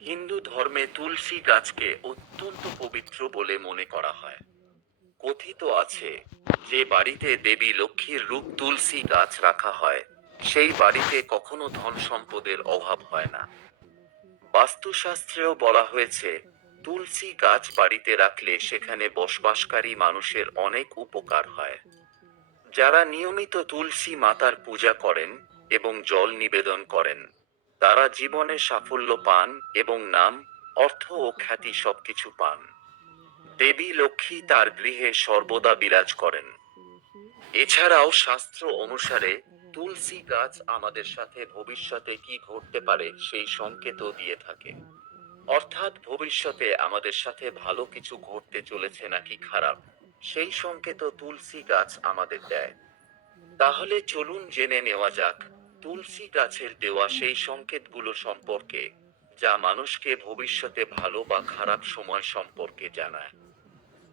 হিন্দু ধর্মে তুলসী গাছকে অত্যন্ত পবিত্র বলে মনে করা হয়। কথিত আছে, যে বাড়িতে দেবী লক্ষ্মীর রূপ তুলসী গাছ রাখা হয়, সেই বাড়িতে কখনো ধন সম্পদের অভাব হয় না। বাস্তুশাস্ত্রেও বলা হয়েছে, তুলসী গাছ বাড়িতে রাখলে সেখানে বসবাসকারী মানুষের অনেক উপকার হয়। যারা নিয়মিত তুলসী মাতার পূজা করেন এবং জল নিবেদন করেন তারা জীবনে সাফল্য পান এবং নাম, অর্থ ও খ্যাতি সবকিছু পান। দেবী লক্ষ্মী তার গৃহে সর্বদা বিরাজ করেন। এছাড়াও শাস্ত্র অনুসারে, তুলসী গাছ আমাদের সাথে ভবিষ্যতে কি ঘটতে পারে সেই সংকেতও দিয়ে থাকে। অর্থাৎ ভবিষ্যতে আমাদের সাথে ভালো কিছু ঘটতে চলেছে নাকি খারাপ, সেই সংকেত তুলসী গাছ আমাদের দেয়। তাহলে চলুন জেনে নেওয়া যাক তুলসী গাছের দেওয়া সেই সংকেতগুলো সম্পর্কে যা মানুষকে ভবিষ্যতে ভালো বা খারাপ সময় সম্পর্কে জানায়।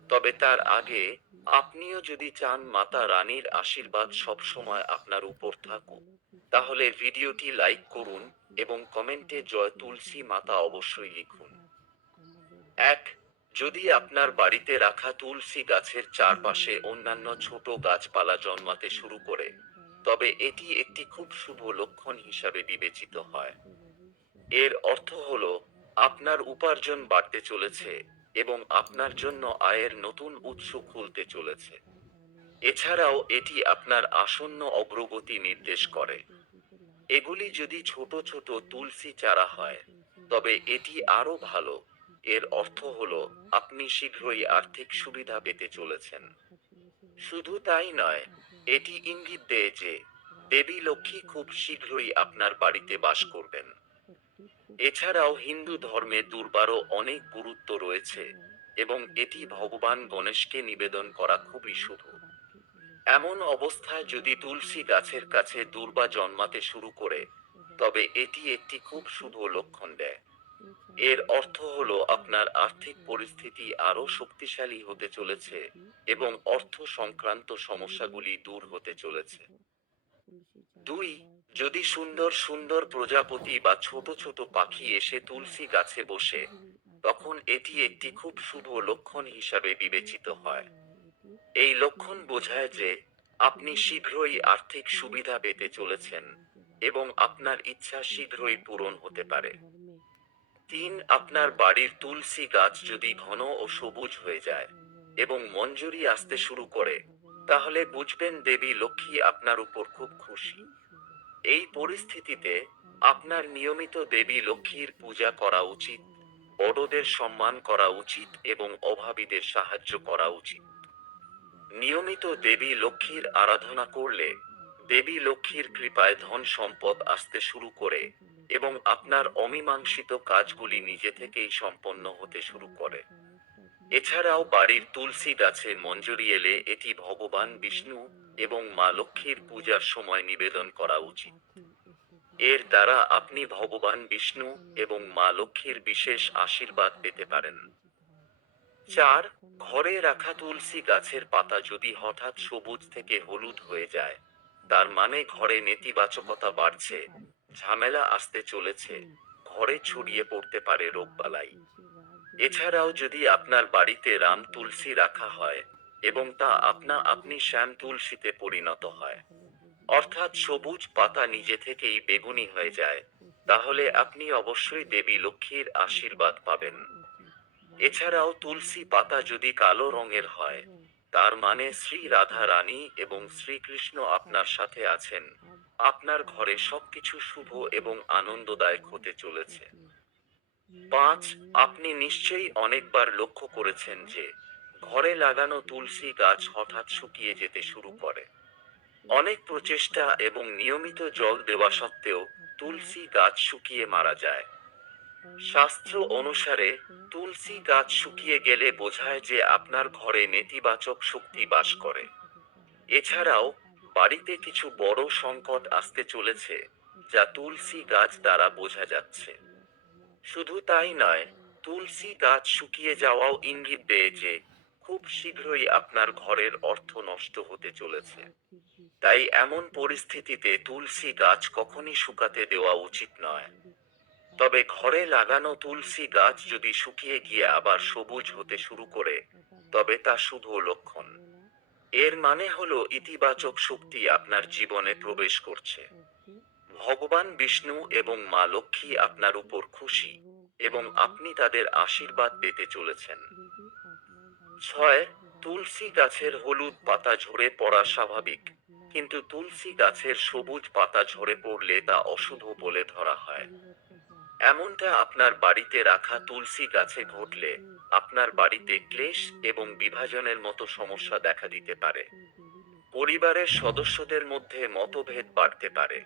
তবে তার আগে আপনিও যদি চান মাতা রানীর আশীর্বাদ সবসময় আপনার উপর থাকুক, তাহলে ভিডিওটি লাইক করুন এবং কমেন্টে জয় তুলসী মাতা অবশ্যই লিখুন। এক, যদি আপনার বাড়িতে রাখা তুলসী গাছের চারপাশে অন্যান্য ছোট গাছপালা জন্মাতে শুরু করে তবে এটি একটি খুব শুভ লক্ষণ হিসাবে বিবেচিত হয়। এর অর্থ হল, আপনার উপার্জন বাড়তে চলেছে এবং আপনার জন্য আয়ের নতুন উৎস খুলতে চলেছে। এছাড়াও এটি আপনার আসন্ন অগ্রগতি নির্দেশ করে। এগুলি যদি ছোট ছোট তুলসী চারা হয়, তবে এটি আরও ভালো। এর অর্থ হলো, আপনি শীঘ্রই আর্থিক সুবিধা পেতে চলেছেন। শুধু তাই নয়, এটি ইঙ্গিত দেয় যে, দেবী লক্ষ্মী খুব শীঘ্রই আপনার বাড়িতে বাস করবেন। এছাড়াও হিন্দু ধর্মে দুর্বারও অনেক গুরুত্ব রয়েছে এবং এটি ভগবান গণেশকে নিবেদন করা খুবই শুভ। এমন অবস্থায় যদি তুলসী গাছের কাছে দুর্বা জন্মাতে শুরু করে, তবে এটি একটি খুব শুভ লক্ষণ দেয়। এর অর্থ হলো আপনার আর্থিক পরিস্থিতি আরও শক্তিশালী হতে চলেছে এবং অর্থ সংক্রান্ত সমস্যাগুলি দূর হতে চলেছে। দুই, যদি সুন্দর সুন্দর প্রজাপতি বা ছোট ছোট পাখি এসে তুলসী গাছে বসে, তখন এটি একটি খুব শুভ লক্ষণ হিসাবে বিবেচিত হয়। এই লক্ষণ বোঝায় যে আপনি শীঘ্রই আর্থিক সুবিধা পেতে চলেছেন এবং আপনার ইচ্ছা শীঘ্রই পূরণ হতে পারে। তিন আপনার বাড়ির তুলসী গাছ যদি ঘন ও সবুজ হয়ে যায় এবং মঞ্জুরি আসতে শুরু করে, তাহলে বুঝবেন দেবী লক্ষ্মী আপনার উপর খুব খুশি। এই পরিস্থিতিতে আপনার নিয়মিত দেবী লক্ষ্মীর পূজা করা উচিত, বড়দের সম্মান করা উচিত এবং অভাবীদের সাহায্য করা উচিত। নিয়মিত দেবী লক্ষ্মীর আরাধনা করলে দেবী লক্ষ্মীর কৃপায় ধন সম্পদ আসতে শুরু করে এবং আপনার অমীমাংসিত কাজগুলি নিজে থেকেই সম্পন্ন হতে শুরু করে। এছাড়াও বাড়ির তুলসী গাছে মঞ্জুরি এলে এটি ভগবান বিষ্ণু এবং মা লক্ষ্মীর পূজার সময় নিবেদন করা উচিত। এর দ্বারা আপনি ভগবান বিষ্ণু এবং মা লক্ষ্মীর বিশেষ আশীর্বাদ পেতে পারেন। চার, ঘরে রাখা তুলসী গাছের পাতা যদি হঠাৎ সবুজ থেকে হলুদ হয়ে যায় তার মানে ঘরে নেতিবাচকতা বাড়ছে, ঝামেলা আসতে চলেছে, ঘরে ছড়িয়ে পড়তে পারে রোগবালাই। এছাড়াও যদি আপনার বাড়িতে রাম তুলসী রাখা হয় এবং তা আপনা আপনি শ্যাম তুলসীতে পরিণত হয়, অর্থাৎ সবুজ পাতা নিজে থেকেই বেগুনি হয়ে যায়, তাহলে আপনি অবশ্যই দেবী লক্ষ্মীর আশীর্বাদ পাবেন। এছাড়াও তুলসী পাতা যদি কালো রঙের হয় তার মানে শ্রী রাধা রানী এবং শ্রীকৃষ্ণ আপনার সাথে আছেন। আপনার ঘরে সবকিছু শুভ এবং আনন্দদায়ক হতে চলেছে। পাঁচ, আপনি নিশ্চয়ই অনেকবার লক্ষ্য করেছেন যে, ঘরে লাগানো তুলসী গাছ হঠাৎ শুকিয়ে যেতে শুরু করে। অনেক প্রচেষ্টা এবং নিয়মিত জল দেওয়া সত্ত্বেও তুলসী গাছ শুকিয়ে মারা যায়। শাস্ত্র অনুসারে তুলসী গাছ শুকিয়ে গেলে বোঝায় যে আপনার ঘরে নেতিবাচক শক্তি বাস করে। এছাড়াও বাড়িতে কিছু বড় সংকট আসতে চলেছে, যা তুলসী গাছ দ্বারা বোঝা যাচ্ছে। শুধু তাই নয়, তুলসী গাছ শুকিয়ে যাওয়াও ইঙ্গিত দেয় যে খুব শীঘ্রই আপনার ঘরের অর্থ নষ্ট হতে চলেছে। তাই এমন পরিস্থিতিতে তুলসী গাছ কখনই শুকাতে দেওয়া উচিত নয়। তবে ঘরে লাগানো তুলসী গাছ যদি শুকিয়ে গিয়ে আবার সবুজ হতে শুরু করে, তবে তা শুভ লক্ষণ। এর মানে হলো ইতিবাচক শক্তি আপনার জীবনে প্রবেশ করছে। ভগবান বিষ্ণু এবং মা লক্ষ্মী আপনার উপর খুশি এবং আপনি তাদের আশীর্বাদ পেতে চলেছেন। ছয়, তুলসী গাছের হলুদ পাতা ঝরে পড়া স্বাভাবিক, কিন্তু তুলসী গাছের সবুজ পাতা ঝরে পড়লে তা অশুভ বলে ধরা হয়। এমনটা আপনার বাড়িতে রাখা তুলসী গাছে ঘটলে আপনার বাড়িতে ক্লেশ এবং বিভাজনের মতো সমস্যা দেখা দিতে পারে। পরিবারের সদস্যদের মধ্যে মতভেদ বাড়তে পারে।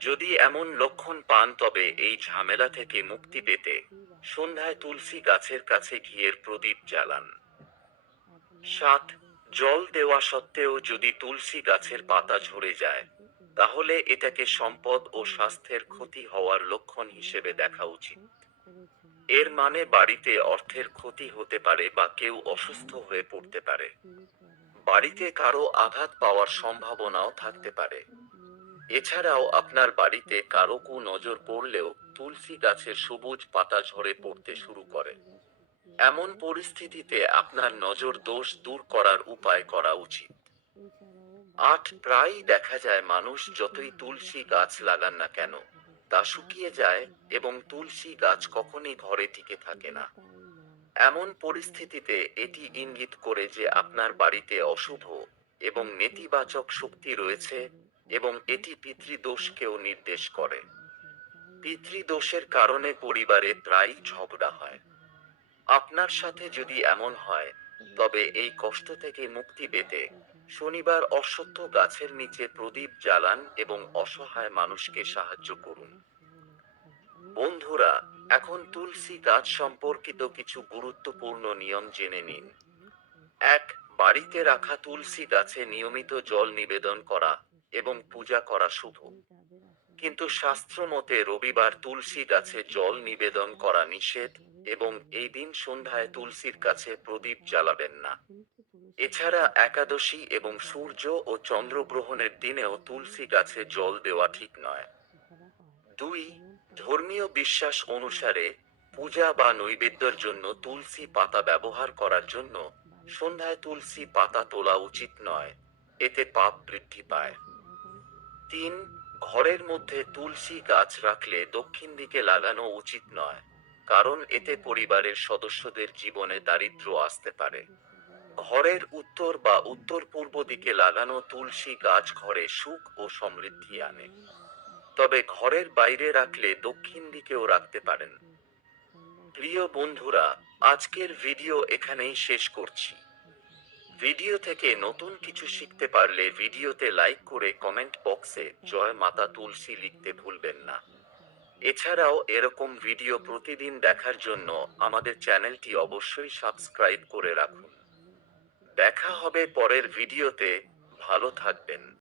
যদি এমন লক্ষণ পান, তবে এই ঝামেলা থেকে মুক্তি পেতে সন্ধ্যায় তুলসী গাছের কাছে ঘিয়ের প্রদীপ জ্বালান। সাত, জল দেওয়া সত্ত্বেও যদি তুলসী গাছের পাতা ঝরে যায় তাহলে এটাকে সম্পদ ও স্বাস্থ্যের ক্ষতি হওয়ার লক্ষণ হিসেবে দেখা উচিত। এর মানে বাড়িতে অর্থের ক্ষতি হতে পারে বা কেউ অসুস্থ হয়ে পড়তে পারে। বাড়িতে কারও আঘাত পাওয়ার সম্ভাবনাও থাকতে পারে। এছাড়াও আপনার বাড়িতে কারও কু নজর পড়লেও তুলসী গাছের সবুজ পাতা ঝরে পড়তে শুরু করে। এমন পরিস্থিতিতে আপনার নজর দোষ দূর করার উপায় করা উচিত। আট প্রায়ই দেখা যায় মানুষ যতই তুলসী গাছ লাগান না কেন, তা শুকিয়ে যায় এবং তুলসী গাছ কখনই ঘরে টিকে থাকে না। এমন পরিস্থিতিতে এটি ইঙ্গিত করে যে আপনার বাড়িতে অশুভ এবং নেতিবাচক শক্তি রয়েছে এবং এটি পিতৃদোষকেও নির্দেশ করে। পিতৃদোষের কারণে পরিবারে প্রায়ই ঝগড়া হয়। আপনার সাথে যদি এমন হয়, তবে এই কষ্ট থেকে মুক্তি পেতে শনিবার অশ্বত্থ গাছের নিচে প্রদীপ জ্বালান এবং অসহায় মানুষকে সাহায্য করুন। বন্ধুরা, এখন তুলসী গাছ সম্পর্কিত কিছু গুরুত্বপূর্ণ নিয়ম জেনে নিন। এক, বাড়িতে রাখা তুলসী গাছে নিয়মিত জল নিবেদন করা এবং পূজা করা শুভ। কিন্তু শাস্ত্র মতে রবিবার তুলসী গাছে জল নিবেদন করা নিষেধ এবং এই দিন সন্ধ্যায় তুলসীর কাছে প্রদীপ জ্বালাবেন না। এছাড়া একাদশী এবং সূর্য ও চন্দ্রগ্রহণের দিনেও তুলসী গাছে জল দেওয়া ঠিক নয়। দুই, ধর্মীয় বিশ্বাস অনুসারে পূজা বা নৈবেদ্যের জন্য তুলসী পাতা ব্যবহার করার জন্য সন্ধ্যায় তুলসী পাতা তোলা উচিত নয়, এতে পাপ বৃদ্ধি পায়। তিন, ঘরের মধ্যে তুলসী গাছ রাখলে দক্ষিণ দিকে লাগানো উচিত নয়, কারণ এতে পরিবারের সদস্যদের জীবনে দারিদ্র্য আসতে পারে। ঘরের উত্তর বা উত্তর পূর্ব দিকে লাগানো তুলসী গাছ ঘরে সুখ ও সমৃদ্ধি আনে। তবে ঘরের বাইরে রাখলে দক্ষিণ দিকেও রাখতে পারেন। প্রিয় বন্ধুরা, আজকের ভিডিও এখানেই শেষ করছি। ভিডিও থেকে নতুন কিছু শিখতে পারলে ভিডিওতে লাইক করে কমেন্ট বক্সে জয় মাতা তুলসী লিখতে ভুলবেন না। এছাড়াও এরকম ভিডিও প্রতিদিন দেখার জন্য আমাদের চ্যানেলটি অবশ্যই সাবস্ক্রাইব করে রাখুন। দেখা হবে পরের ভিডিওতে। ভালো থাকবেন।